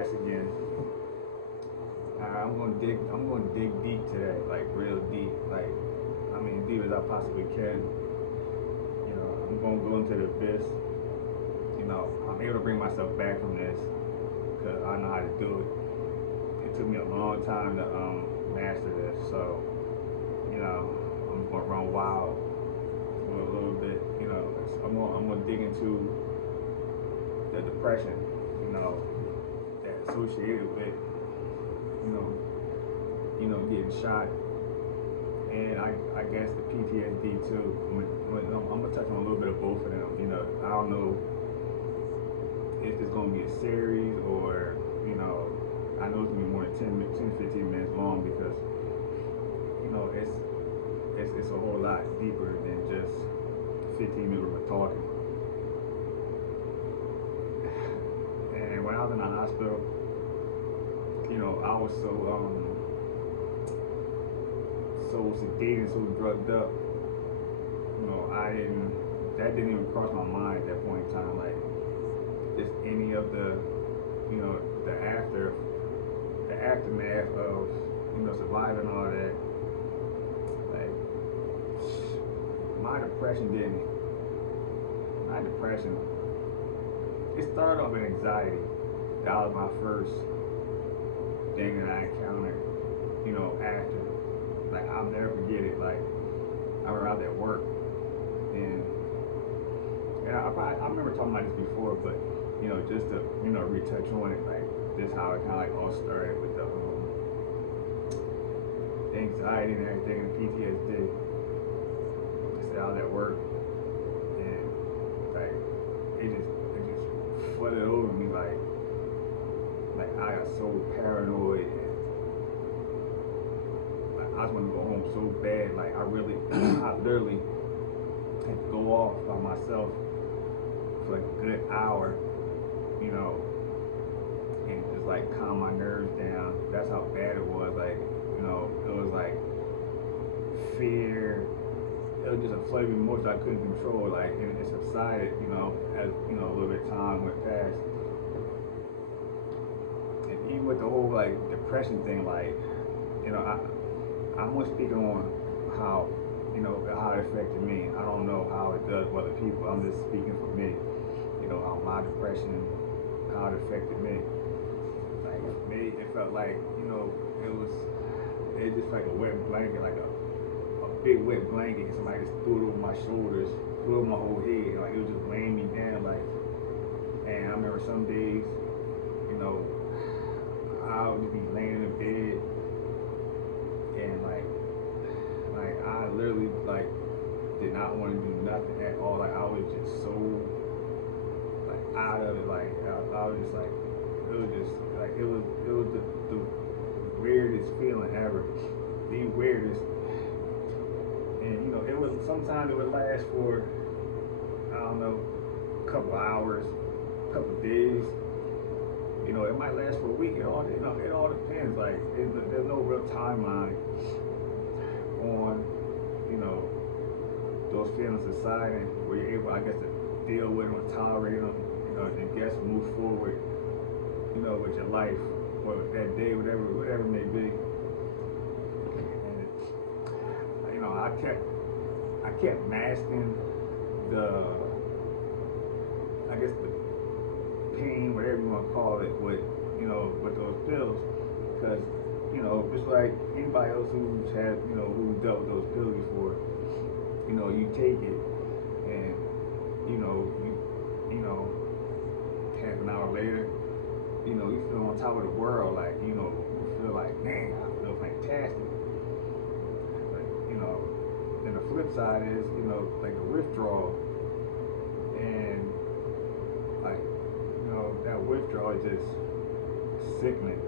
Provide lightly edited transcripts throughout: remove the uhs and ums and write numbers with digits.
Christ again. I'm gonna dig deep today, like real deep, like I mean deep as I possibly can. You know, I'm gonna go into the abyss. You know, I'm able to bring myself back from this because I know how to do it. It took me a long time to master this, so you know, I'm gonna run wild for a little bit. You know, I'm gonna dig into the depression. You know, that associated with you know getting shot, and I guess the PTSD too. I'm gonna touch on a little bit of both of them. You know, I don't know if it's gonna be a series or you know, I know it's gonna be more than 15 minutes long because you know it's a whole lot deeper than just 15 minutes of talking. And when I was in the hospital, you know, I was so sedated, so drugged up. You know, that didn't even cross my mind at that point in time. Like, just any of the, you know, the aftermath of, you know, surviving all that. Like, my depression, it started off with anxiety. That was my first thing that I encountered, you know, after. Like, I'll never forget it. Like, I remember I was at work, and I remember talking about this before, but, you know, just to, you know, retouch on it, like, this how it kind of like all started with the anxiety and everything, and PTSD. I said I was at work, and, like, it just flooded over me, like I got so paranoid, and like, I just wanted to go home so bad. Like I literally had to go off by myself for like a good hour, you know, and just like calm my nerves down. That's how bad it was. Like, you know, it was like fear. It was just a flood of emotion I couldn't control. Like, and it subsided, you know, as you know, a little bit of time went past. Even with the whole like depression thing, like, you know, I'm only speaking on how, you know, how it affected me. I don't know how it does with other people. I'm just speaking for me. You know, how my depression, how it affected me. Like for me, it felt like, you know, it just like a wet blanket, like a big wet blanket. Somebody just threw it over my shoulders, threw it over my whole head, and like it was just weighing me down. Like, and I remember some days, you know, I would just be laying in bed and like I literally like did not want to do nothing at all. Like I was just so like out of it. Like I was just like it was the weirdest feeling ever. The weirdest. And you know, it was sometimes it would last for I don't know, a couple hours, a couple days. You know, it might last for a week. It all, you know, it all depends. Like, there's no real timeline on, you know, those feelings subsiding where you're able, I guess, to deal with them, tolerate them, you know, and guess move forward, you know, with your life or that day, whatever it may be. And you know, I kept masking the, I guess the pain, whatever you want to call it, with you know, with those pills, because you know, just like anybody else who's had, you know, who dealt with those pills before, you know, you take it, and you know, half an hour later, you know, you feel on top of the world, like you know, you feel like, man, I feel fantastic. But you know, then the flip side is, you know, like the withdrawal, and like that withdrawal is just sickening.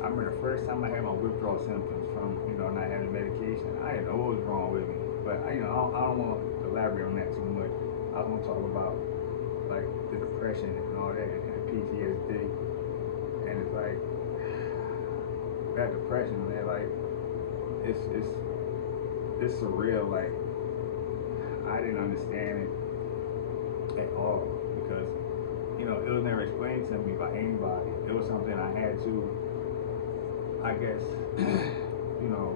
I remember the first time I had my withdrawal symptoms from, you know, not having medication, I didn't know what was wrong with me. But, you know, I don't want to elaborate on that too much. I want to talk about, like, the depression and all that, and the PTSD. And it's like, that depression, man, like, it's surreal. Like, I didn't understand it at all because, you know, it was never explained to to me by anybody. It was something I had to, I guess, you know,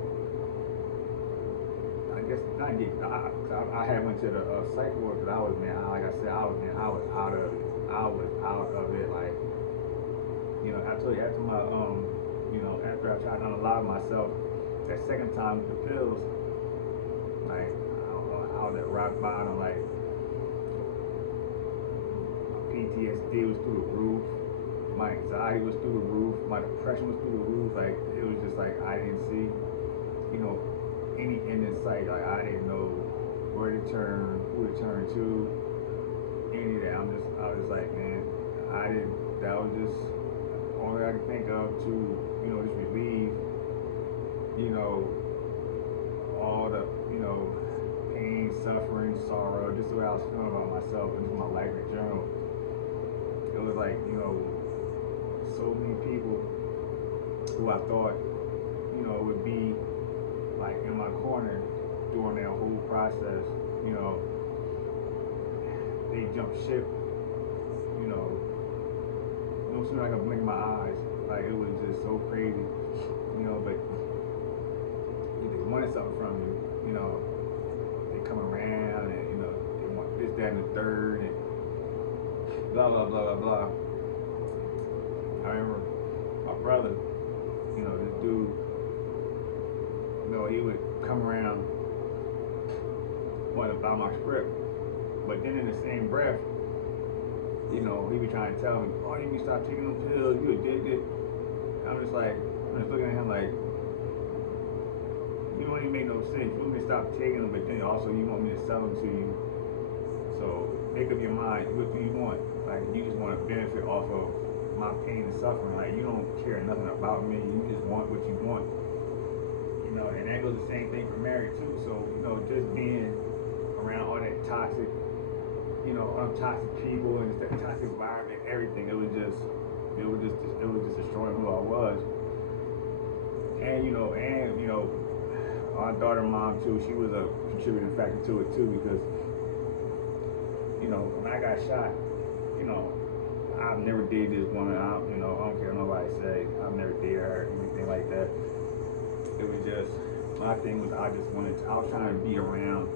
I guess not get. I had went to the psych ward because I was, man, like I said, I was out of it. I was out of it. Like, you know, I told you after my you know, after I tried to unalive myself, that second time with the pills, like I was at rock bottom. Like my PTSD was through the roof. My anxiety was through the roof. My depression was through the roof. Like it was just like I didn't see, you know, any end in sight. Like I didn't know where to turn, who to turn to, any of that. I was just like, man, I didn't. That was just only I could think of to, you know, just relieve, you know, all the, you know, pain, suffering, sorrow, just the way I was feeling about myself and just my life in general. It was like, you know, so many people who I thought, you know, would be like in my corner during that whole process, you know, they jumped ship, you know, no sooner I could blink my eyes. Like it was just so crazy, you know, but if they wanted something from you, you know, they come around and, you know, they want this, that, and the third, and blah, blah, blah, blah, blah. I remember my brother, you know, this dude, you know, he would come around wanting to buy my script, but then in the same breath, you know, he be trying to tell me, oh, you need to stop taking them pills, you addicted. I'm just looking at him like, you don't even make no sense. You want me to stop taking them, but then also you want me to sell them to you. So make up your mind, what do you want? Like, you just want to benefit off of my pain and suffering. Like, you don't care nothing about me, you just want what you want. You know, and that goes the same thing for marriage too. So, you know, just being around all that toxic, you know, toxic people and just that toxic environment, everything. It was just destroying who I was. And you know, our daughter mom too, she was a contributing factor to it too, because, you know, when I got shot, you know, I've never dated this woman. I don't care what nobody say. I've never dated her, anything like that. It was just, my thing was I was trying to be around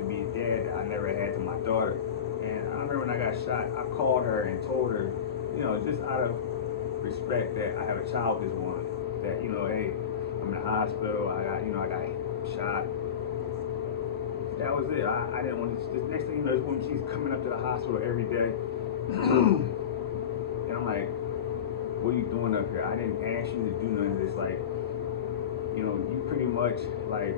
to be a dad that I never had to my daughter. And I remember when I got shot, I called her and told her, you know, just out of respect that I have a child with this woman, that, you know, hey, I'm in the hospital, I got shot. That was it. I didn't want to, the next thing you know, this woman, she's coming up to the hospital every day. And I'm like, what are you doing up here? I didn't ask you to do none of this. Like, you know, you pretty much like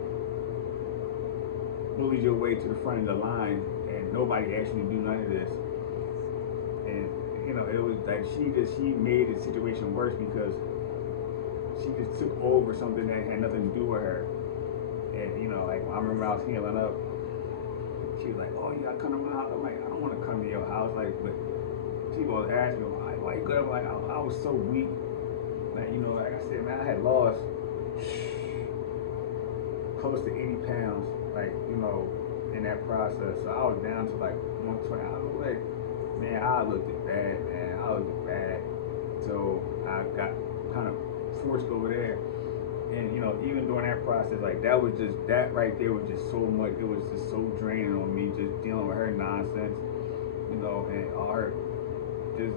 bullied your way to the front of the line, and nobody asked you to do none of this. And you know, it was like she made the situation worse because she just took over something that had nothing to do with her. And you know, like I remember I was healing up. She was like, "Oh, you gotta come to my house." I'm like, "I don't want to come to your house." Like, but people was asking me, like, "Why you good?" I'm like, I was so weak. Like, you know, like I said, man, I had lost close to 80 pounds. Like, you know, in that process. So I was down to like 120. I was like, man, I looked bad, man. I looked bad. So I got kind of forced over there. And, you know, even during that process, like, that right there was just so much. It was just so draining on me, just dealing with her nonsense, you know, and all her just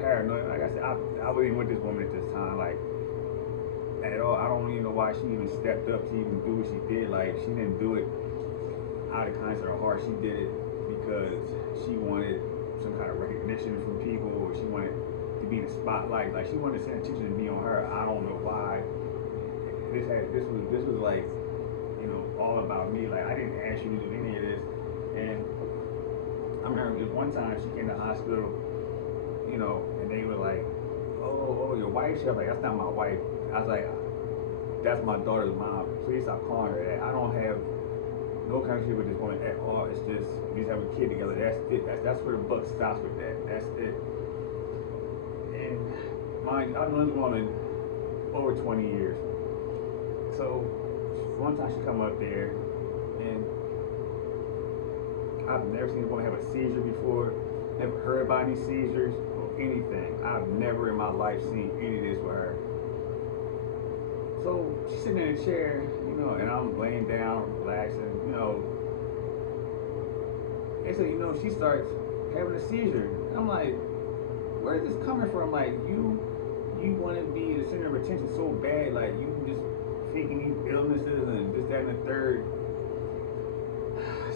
paranoid. Like I said, I wasn't even with this woman at this time, like, at all. I don't even know why she even stepped up to even do what she did. Like, she didn't do it out of kindness of her heart. She did it because she wanted some kind of recognition from people, or she wanted to be in the spotlight. Like, she wanted to send attention to be on her. I don't know why. This was like, you know, all about me. Like, I didn't ask you to do any of this. And I remember this one time she came to the hospital, you know, and they were like, oh, your wife? She was like, that's not my wife. I was like, that's my daughter's mom. Please stop calling her that. I don't have no connection with this woman at all. It's just, we just have a kid together. That's it. That's where the buck stops with that. That's it. And mind you, I've known this woman over 20 years. So one time she come up there, and I've never seen a woman have a seizure before, never about any seizures or anything. I've never in my life seen any of this with her. So she's sitting in a chair, and I'm laying down, relaxing, And so, she starts having a seizure. I'm like, where is this coming from? Like, you want to be the center of attention so bad, like you just faking these illnesses and this, that, and the third.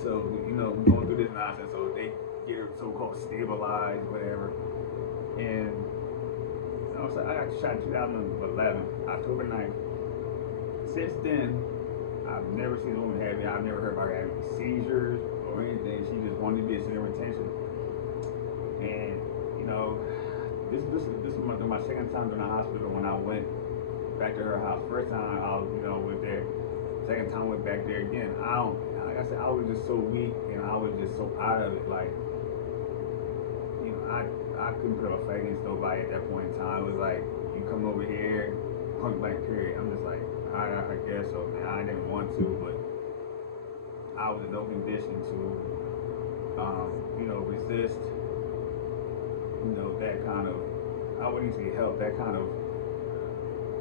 So, going through this nonsense, so they get her so-called stabilized, whatever. And so I got shot in 2011, October 9th. Since then, I've never seen a woman have it. I've never heard about her having seizures or anything. She just wanted to be a center of attention. And, this is my second time in the hospital when I went back to her house. First time I was, went there. Second time I went back there again. Like I said, I was just so weak and I was just so out of it. Like, I couldn't put up a fight against nobody at that point in time. It was like, you come over here, point blank period. I'm just like, I guess so, man. I didn't want to, but I was in no condition to, resist, that kind of, I wouldn't even say help, that kind of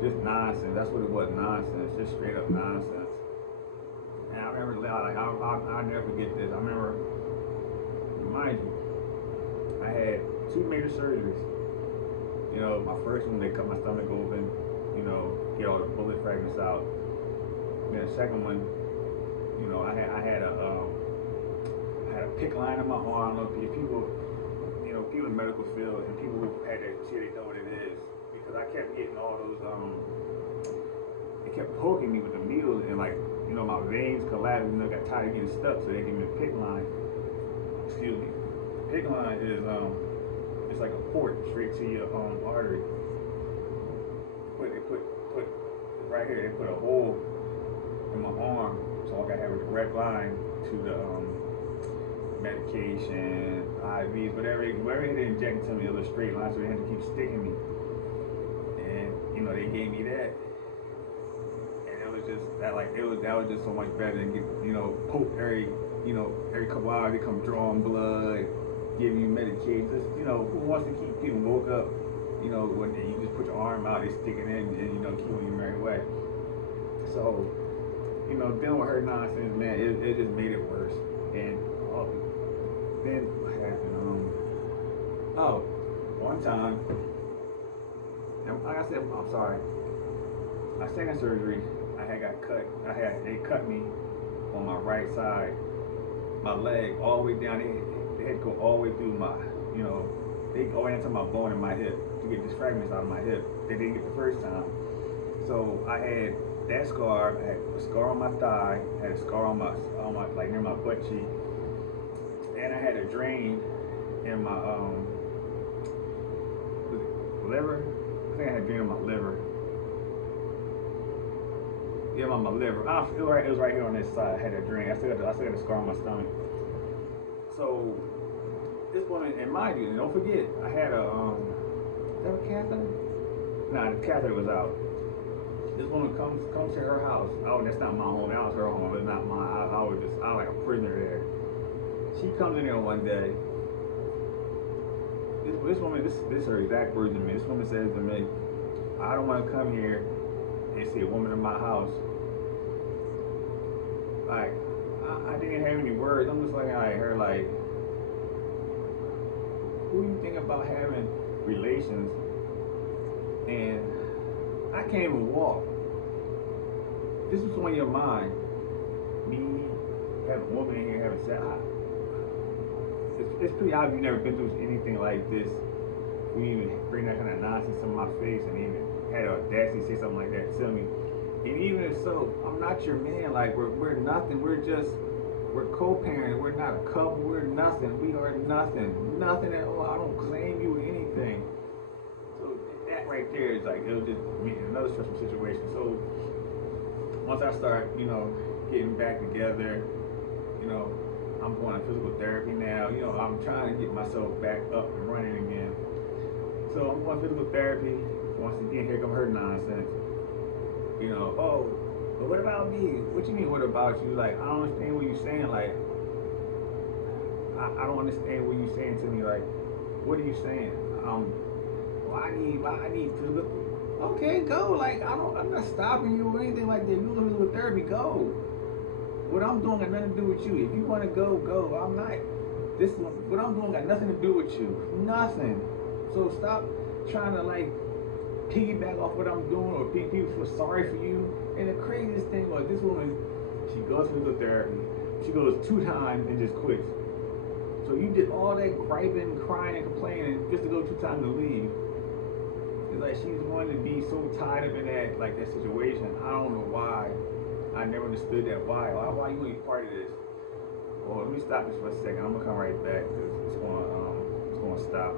just nonsense. That's what it was, nonsense, just straight up nonsense. And I remember, like, I'll never forget this. I remember, mind you, I had 2 major surgeries. My first one, they cut my stomach open, get all the bullet fragments out. And then the second one, I had a PICC line in my arm. I don't know if people, people in the medical field and people who had that shit, they know what it is. Because I kept getting all those, they kept poking me with the needles and like, my veins collapsed and I got tired of getting stuck, so they gave me a PICC line. Excuse me. PICC line is, it's like a port straight to your artery. They put right here, they put a hole in my arm, so I could have a direct line to the medication, IVs, whatever they injected to me, it was a straight line, so they had to keep sticking me. And they gave me that, and it was just that was just so much better than get poke every couple hours. They come drawing blood, give you medication. Just, who wants to keep getting woke up? When you just put your arm out, they stick it in, and keep on your merry way. So, dealing with her nonsense, man, it just made it worse. And then what happened? One time, like I said, I'm sorry. My second surgery, got cut. They cut me on my right side, my leg all the way down. They had to go all the way through my, they go into my bone in my hip to get these fragments out of my hip. They didn't get the first time. So I had that scar. I had a scar on my thigh. I had a scar on my like near my butt cheek. And I had a drain in my liver. I think I had a drain in my liver. Yeah, my liver. It was right here on this side. I had a drain. I still got a scar on my stomach. So this woman, and mind you, don't forget, I had a is that a catheter? Nah, the catheter was out. This woman comes to her house. Oh, that's not my home. That was her home. It's not mine. I was like a prisoner there. She comes in there one day. This woman, this is her exact words to me. This woman says to me, I don't want to come here and see a woman in my house. Like, I didn't have any words. I'm just looking at her like, who you think about having relations? And I can't even walk. This was on your mind. Me having a woman in here having sex. It's pretty obvious you've never been through anything like this. We even bring that kind of nonsense in my face and even had the audacity to say something like that to me. And even if so, I'm not your man. Like, we're nothing. We're co-parenting. We're not a couple. We're nothing. We are nothing. Nothing at all. I don't claim you with anything. So that right there is like, it was just another stressful situation. So once I start, getting back together, I'm going to physical therapy now. I'm trying to get myself back up and running again. So I'm going to physical therapy. Once again, here come her nonsense. Oh, but what about me? What you mean, what about you? Like, I don't understand what you're saying. Like, I don't understand what you're saying to me. Like, what are you saying? Well, I need to. Okay, go. Like I'm not stopping you or anything like that. You looking for therapy, go. What I'm doing got nothing to do with you. If you want to go, go. I'm not. This what I'm doing got nothing to do with you. Nothing. So stop trying to like piggyback off what I'm doing or people feel sorry for you. And the craziest thing was this woman, she goes to the therapy. She goes 2 times and just quits. So you did all that griping, crying, and complaining just to go 2 times and leave. It's like she's wanting to be so tied up in that situation. I don't know why. I never understood that. Why you ain't part of this? Well, let me stop this for a second. I'm gonna come right back because it's gonna stop.